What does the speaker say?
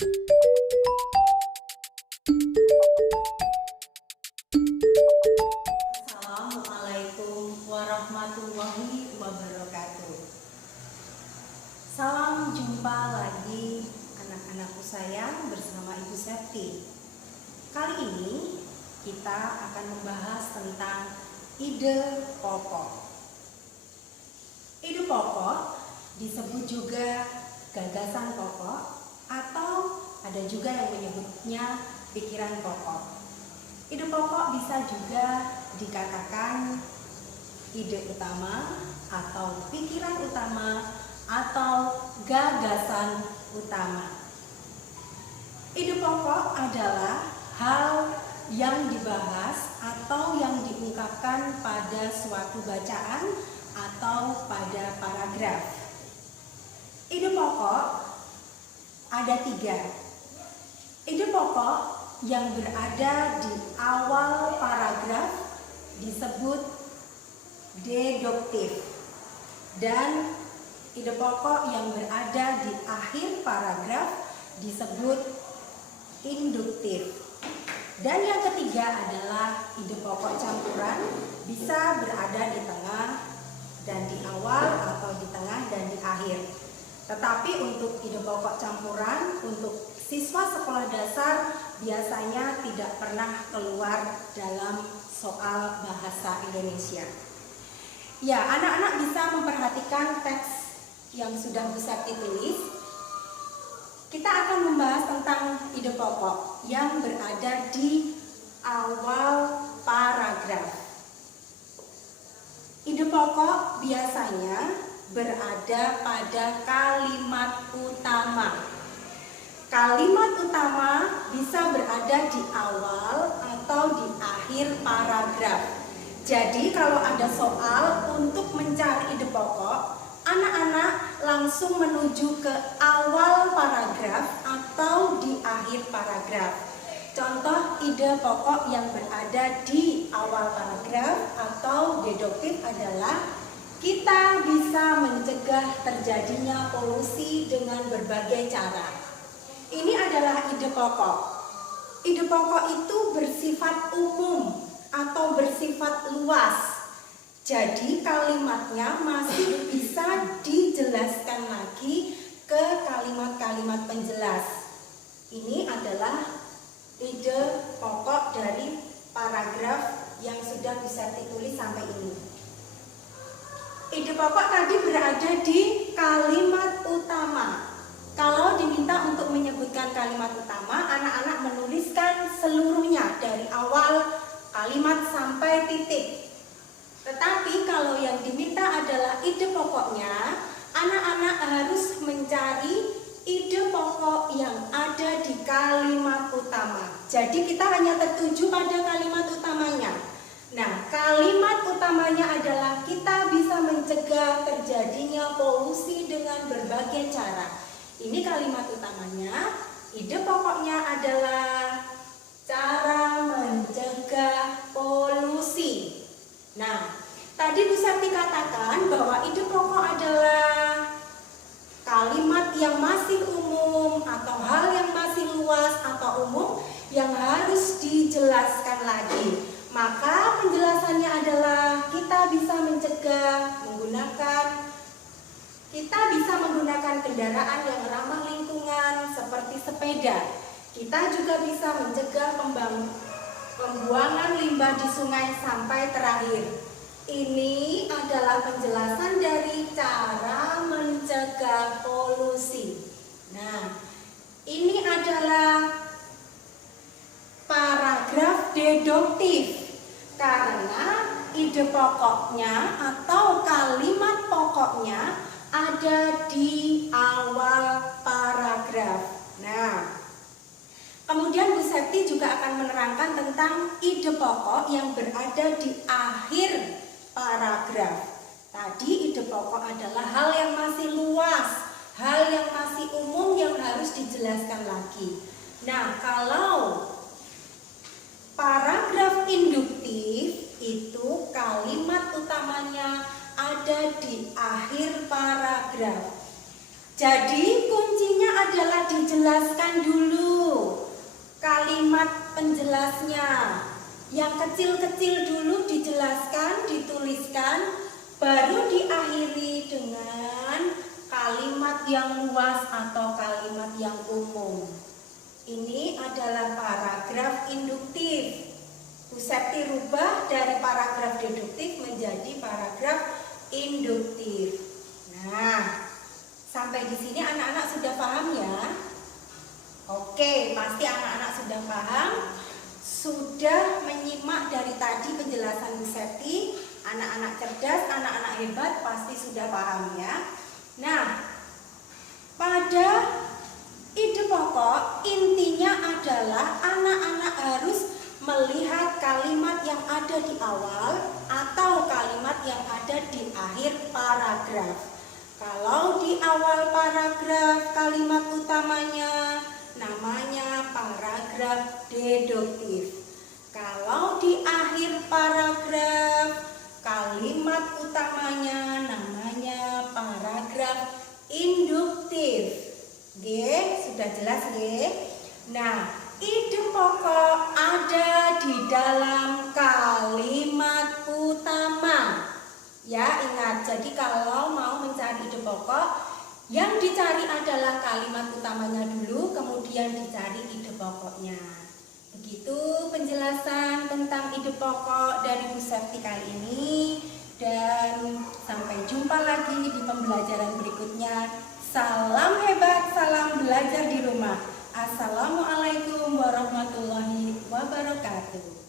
Assalamualaikum warahmatullahi wabarakatuh. Salam jumpa lagi anak-anakku sayang bersama Ibu Septi. Kali ini kita akan membahas tentang ide pokok. Ide pokok disebut juga gagasan pokok atau ada juga yang menyebutnya pikiran pokok. Ide pokok bisa juga dikatakan ide utama atau pikiran utama atau gagasan utama. Ide pokok adalah hal yang dibahas atau yang diungkapkan pada suatu bacaan atau pada paragraf. Ide pokok ada 3. Ide pokok yang berada di awal paragraf disebut deduktif, dan ide pokok yang berada di akhir paragraf disebut induktif. Dan yang ketiga adalah ide pokok campuran, bisa berada di tengah dan di awal atau di tengah dan di akhir. Tetapi untuk ide pokok campuran, untuk siswa sekolah dasar biasanya tidak pernah keluar dalam soal bahasa Indonesia. Ya, anak-anak bisa memperhatikan teks yang sudah bisa ditulis. Kita akan membahas tentang ide pokok yang berada di awal paragraf. Ide pokok biasanya berada pada kalimat utama. Kalimat utama bisa berada di awal atau di akhir paragraf. Jadi kalau ada soal untuk mencari ide pokok, anak-anak langsung menuju ke awal paragraf atau di akhir paragraf. Contoh ide pokok yang berada di awal paragraf atau deduktif adalah kita bisa mencegah terjadinya polusi dengan berbagai cara. Ini adalah ide pokok. Ide pokok itu bersifat umum atau bersifat luas. Jadi kalimatnya masih bisa dijelaskan lagi ke kalimat-kalimat penjelas. Ini adalah ide pokok dari paragraf yang sudah bisa ditulis sampai ini. Ide pokok tadi berada di kalimat utama. Kalau diminta untuk menyebutkan kalimat utama, anak-anak menuliskan seluruhnya dari awal kalimat sampai titik. Tetapi kalau yang diminta adalah ide pokoknya, anak-anak harus mencari ide pokok yang ada di kalimat utama. Jadi kita hanya tertuju pada kalimat utamanya. Nah, kalimat utamanya adalah kita bisa mencegah terjadinya polusi dengan berbagai cara. Ini kalimat utamanya. Ide pokoknya adalah cara mencegah polusi. Nah, tadi Bu Septi katakan bahwa ide pokok adalah kalimat yang masih umum atau hal yang masih luas atau umum yang harus dijelaskan lagi. Maka penjelasannya adalah kita bisa menggunakan kendaraan yang ramah lingkungan seperti sepeda. Kita juga bisa mencegah pembuangan limbah di sungai sampai terakhir. Ini adalah penjelasan dari cara mencegah polusi. Nah, ini adalah paragraf deduktif karena ide pokoknya atau kalimat pokoknya ada di awal paragraf. Nah, kemudian Bu Septi juga akan menerangkan tentang ide pokok yang berada di akhir paragraf. Tadi ide pokok adalah hal yang masih luas, hal yang masih umum yang harus dijelaskan lagi. Nah, kalau paragraf induktif itu kalimat utamanya ada di akhir paragraf. Jadi kuncinya adalah dijelaskan dulu kalimat penjelasnya. Yang kecil-kecil dulu dijelaskan, dituliskan, baru diakhiri dengan kalimat yang luas atau kalimat yang umum. Ini adalah paragraf induktif. Bu Septi rubah dari paragraf deduktif menjadi paragraf induktif. Nah, sampai di sini anak-anak sudah paham ya? Oke, pasti anak-anak sudah paham. Sudah menyimak dari tadi penjelasan Bu Septi. Anak-anak cerdas, anak-anak hebat pasti sudah paham ya. Nah, pada ide pokok intinya adalah anak-anak harus melihat kalimat yang ada di awal atau kalimat yang ada di akhir paragraf. Kalau di awal paragraf kalimat utamanya namanya paragraf deduktif. Kalau di akhir paragraf kalimat utamanya namanya paragraf induktif. G, sudah jelas G? Nah, ide pokok ada di dalam kalimat utama. Ya, ingat, jadi kalau mau mencari ide pokok, yang dicari adalah kalimat utamanya dulu, kemudian dicari ide pokoknya. Begitu penjelasan tentang ide pokok dari Bu Septi kali ini. Dan sampai jumpa lagi di pembelajaran berikutnya. Salam hebat, salam belajar di rumah. Assalamualaikum warahmatullahi wabarakatuh.